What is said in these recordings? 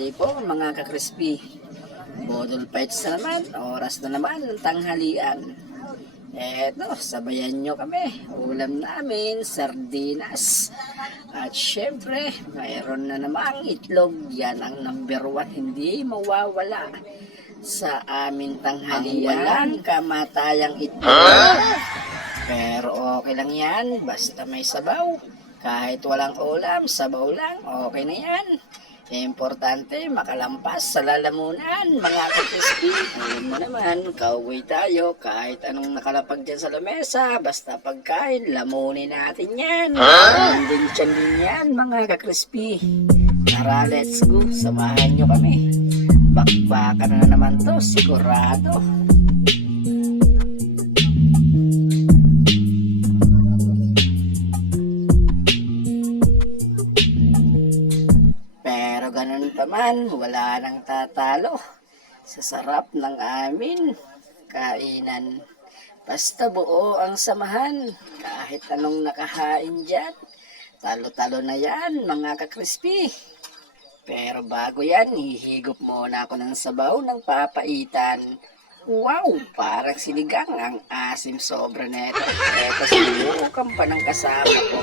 tanghali po mga ka-crispy. Bodol fights na naman, oras na naman ng tanghalian. Eto, sabayan nyo kami. Ulam namin, sardinas. At syempre, mayroon na namang itlog. Yan ang number 1, hindi mawawala sa aming tanghalian. Walang kamatayang itlog. Pero okay lang yan, basta may sabaw. Kahit walang ulam, sabaw lang, okay na yan. Importante, makalampas sa lalamunan, mga ka-crispy. Alam mo naman, cowboy tayo, kahit anong nakalapag dyan sa lamesa, basta pagkain, lamunin natin yan. Din tiyan din yan, mga ka-crispy. Tara, let's go, samahan nyo kami. Bakbakan na naman to, sigurado. Ganun pa man, wala nang tatalo sa sarap ng amin kainan. Basta buo ang samahan, kahit anong nakahain dyan, talo-talo na yan mga ka-crispy. Pero bago yan, hihigop muna ako ng sabaw ng papaitan. Wow, parang sinigang, ang asim sobra neto. Eto, sinubukan pa ng kasama ko.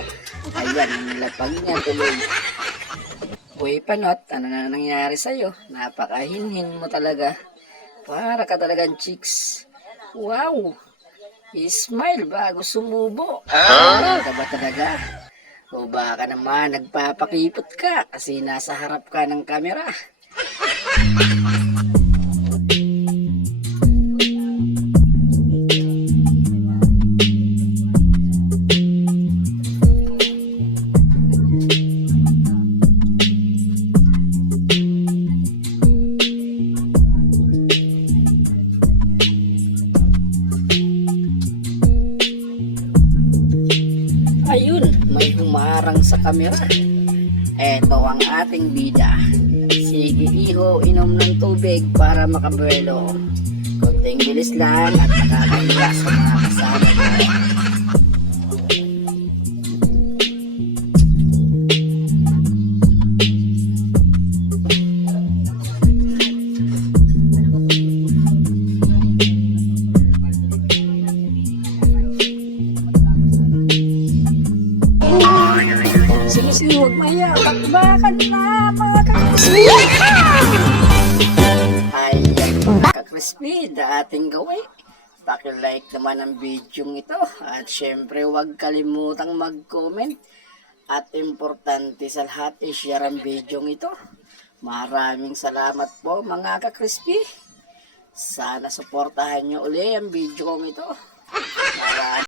Ayan, nilapag niya tuloy. Uy, Panot, ano na nangyari sa'yo? Napakahinhin mo talaga. Para ka talagang chicks. Wow! Smile bago sumubo. Ano ka ba talaga? O baka naman nagpapakipot ka kasi nasa harap ka ng kamera. Ayun, may humarang sa kamera. Eto ang ating bida. Sige iho, inom ng tubig para makabuelo. Konting bilis lang at nakakahiya sa mga kasama mo. Sige, huwag maya. Bakbakan na mga ka-crispy. Ayan mga ka-crispy, dating gawin. Paki-like naman ang video ito. At syempre huwag kalimutang mag-comment. At importante sa lahat, i-share ang video ito. Maraming salamat po mga ka-crispy. Sana suportahan nyo uli ang video ito.